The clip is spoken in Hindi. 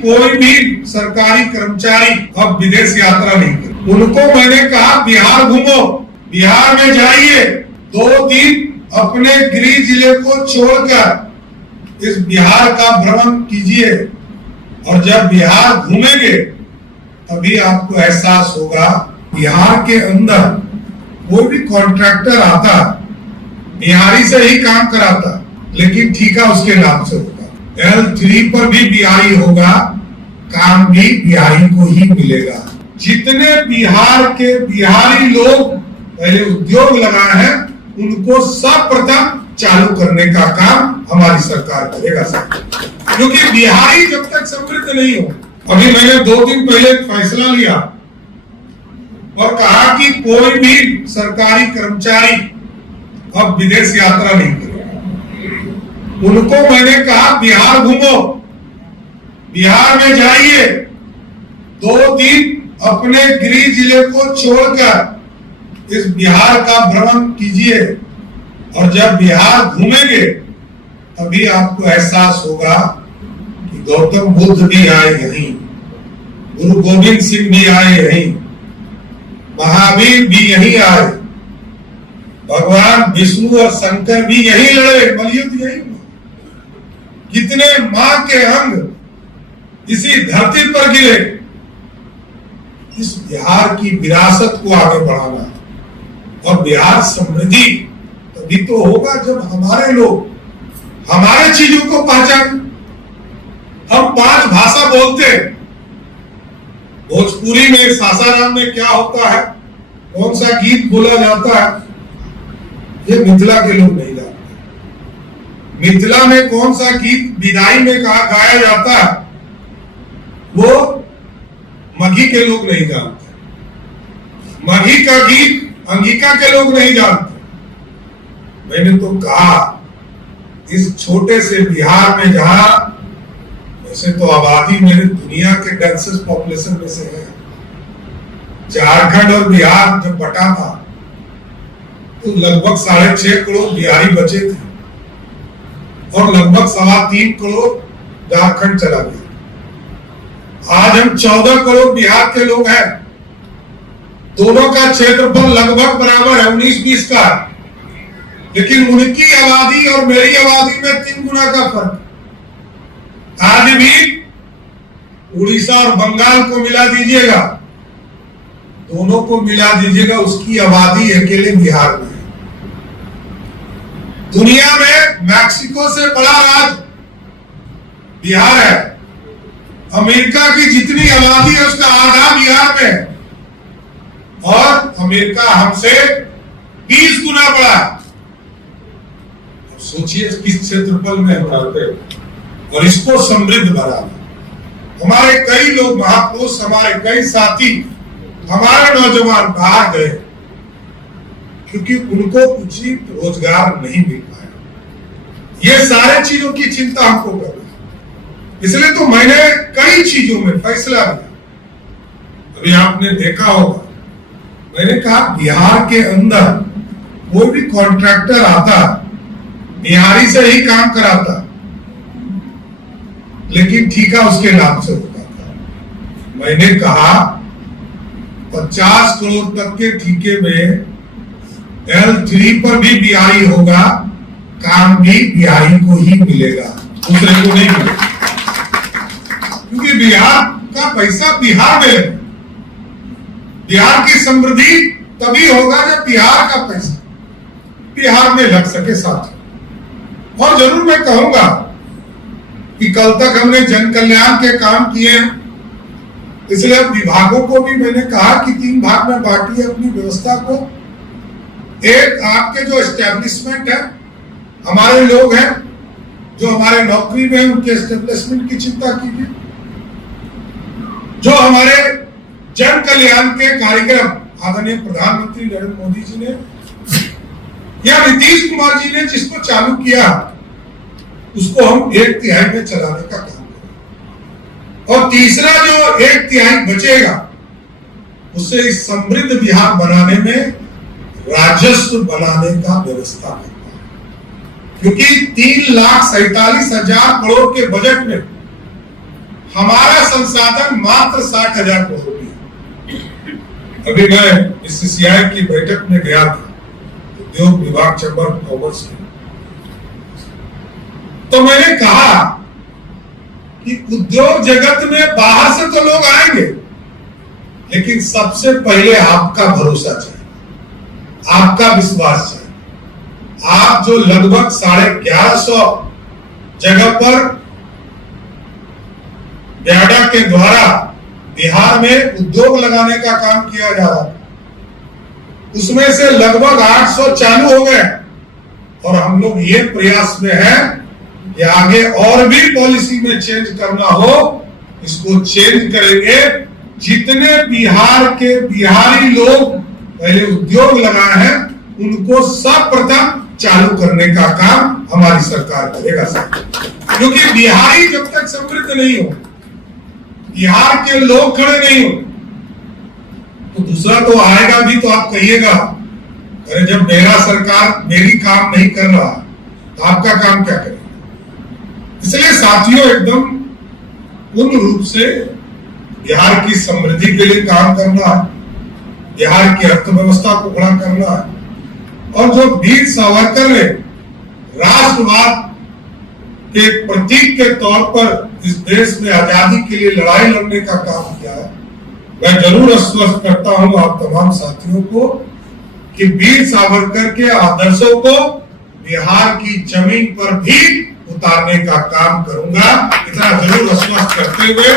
कोई भी सरकारी कर्मचारी अब विदेश यात्रा नहीं करे। उनको मैंने कहा बिहार घूमो, बिहार में जाइए, 2 दिन अपने गृह जिले को छोड़कर इस बिहार का भ्रमण कीजिए और जब बिहार घूमेंगे तभी आपको एहसास होगा। बिहार के अंदर कोई भी कॉन्ट्रैक्टर आता बिहारी से ही काम कराता, लेकिन ठेका उसके नाम से होगा। L3 पर भी बिहारी होगा, काम भी बिहारी को ही मिलेगा। जितने बिहार के बिहारी लोग पहले उद्योग लगाए हैं उनको सर्वप्रथम चालू करने का काम हमारी सरकार करेगा सर, क्योंकि बिहारी जब तक समृद्ध नहीं हो। अभी मैंने 2 दिन पहले फैसला लिया और कहा कि कोई भी सरकारी कर्मचारी अब विदेश यात्रा नहीं करे। उनको मैंने कहा बिहार घूमो, बिहार में जाइए, 2 दिन अपने गृह जिले को छोड़कर इस बिहार का भ्रमण कीजिए और जब बिहार घूमेंगे तभी आपको एहसास होगा कि गौतम बुद्ध भी आए यहीं, गुरु गोविंद सिंह भी आए यहीं, महावीर भी यहीं आए, भगवान विष्णु और शंकर भी यहीं लड़े, मलयुद्ध यहीं। कितने मां के अंग इसी धरती पर गिरे। इस बिहार की विरासत को आगे बढ़ाना है और बिहार समृद्धि तभी तो होगा जब हमारे लोग हमारे चीजों को पहचाने। हम 5 भाषा बोलते हैं। भोजपुरी में सासाराम में क्या होता है, कौन सा गीत बोला जाता है, ये मिथिला के लोग नहीं जानते। मिथिला में कौन सा गीत विदाई में गाया जाता है वो मगही के लोग नहीं जानते। मगही का गीत अंगिका के लोग नहीं जानते। मैंने तो कहा इस छोटे से बिहार में जहां वैसे तो आबादी मेरे दुनिया के डेंसेस्ट पॉपुलेशन में से है, झारखंड और बिहार जब बटा था तो लगभग 6.5 करोड़ बिहारी बचे थे और लगभग 3.25 करोड़ झारखंड चला गया। आज हम 14 करोड़ बिहार के लोग हैं। दोनों का क्षेत्रफल लगभग बराबर है, 19-20 का, लेकिन उनकी आबादी और मेरी आबादी में 3 गुना का फर्क। आज भी उड़ीसा और बंगाल को मिला दीजिएगा, दोनों को मिला दीजिएगा, उसकी आबादी अकेले बिहार में है। दुनिया में मैक्सिको से बड़ा राज्य बिहार है। अमेरिका की जितनी आबादी है उसका आधा बिहार में है और अमेरिका हमसे 20 गुना बड़ा है। सोचिए किस क्षेत्रफल में हम रहते हैं और इसको समृद्ध बनाना। हमारे कई लोग महापुरुष, हमारे कई साथी, हमारे नौजवान बाहर गए क्योंकि उनको उचित रोजगार नहीं मिल पाया। ये सारे चीजों की चिंता हमको करना है, इसलिए तो मैंने कई चीजों में फैसला लिया। अभी आपने देखा होगा, मैंने कहा बिहार के अंदर कोई भी कॉन्ट्रैक्टर आता बिहारी से ही काम कराता, लेकिन ठेका उसके नाम से होता था। मैंने कहा 50 करोड़ तक के ठेके में L3 पर भी बिहारी होगा, काम भी बिहारी को ही मिलेगा, दूसरे को नहीं मिलेगा, क्योंकि बिहार का पैसा बिहार में है। बिहार की समृद्धि तभी होगा जब बिहार का पैसा बिहार में लग सके साथ। और जरूर मैं कहूंगा कि कल तक हमने जन कल्याण के काम किए हैं, इसलिए विभागों को भी मैंने कहा कि 3 भाग में बांटिए अपनी व्यवस्था को। एक आपके जो एस्टेब्लिशमेंट है, हमारे लोग हैं जो हमारे नौकरी में, उनके एस्टेब्लिशमेंट की चिंता कीजिए। जो हमारे जन कल्याण के कार्यक्रम आदरणीय प्रधानमंत्री नरेंद्र मोदी जी ने या नीतीश कुमार जी ने जिसको चालू किया, उसको हम 1/3 में चलाने का काम करें। और तीसरा जो 1/3 बचेगा, उससे इस समृद्ध बिहार बनाने में राजस्व बनाने का व्यवस्था करना है, क्योंकि 3,47,000 करोड़ के बजट में हमारा संसाधन मात्र 60,000 करोड़ रुपये। अभी मैं बीसीसीआई की बैठक में गया था, उद्योग विभाग चैम्बर ऑफ कॉमर्स में, तो मैंने कहा कि उद्योग जगत में बाहर से तो लोग आएंगे, लेकिन सबसे पहले आपका भरोसा चाहिए, आपका विश्वास चाहिए। आप जो लगभग 1150 जगह पर ब्याडा के द्वारा बिहार में उद्योग लगाने का काम किया जा रहा था, उसमें से लगभग 800 चालू हो गए, और हम लोग ये प्रयास में हैं कि आगे और भी पॉलिसी में चेंज करना हो, इसको चेंज करेंगे। जितने बिहार के बिहारी लोग पहले उद्योग लगाए हैं, उनको सर्वप्रथम चालू करने का काम हमारी सरकार करेगा सर, क्योंकि बिहारी जब तक समृद्ध नहीं हो, बिहार के लोग खड़े नहीं हो, तो दूसरा तो आएगा भी तो आप कहिएगा अरे जब मेरा सरकार मेरी काम नहीं कर रहा तो आपका काम क्या करेगा। इसलिए साथियों, एकदम पूर्ण रूप से बिहार की समृद्धि के लिए काम करना है, बिहार की अर्थव्यवस्था को खड़ा करना है, और जो वीर सावरकर ने राष्ट्रवाद के प्रतीक के तौर पर इस देश में आजादी के लिए लड़ाई लड़ने का काम किया है, मैं जरूर आश्वस्त करता हूं आप तमाम साथियों को कि वीर सावरकर के आदर्शों को बिहार की जमीन पर भी उतारने का काम करूंगा। इतना जरूर आश्वस्त करते हुए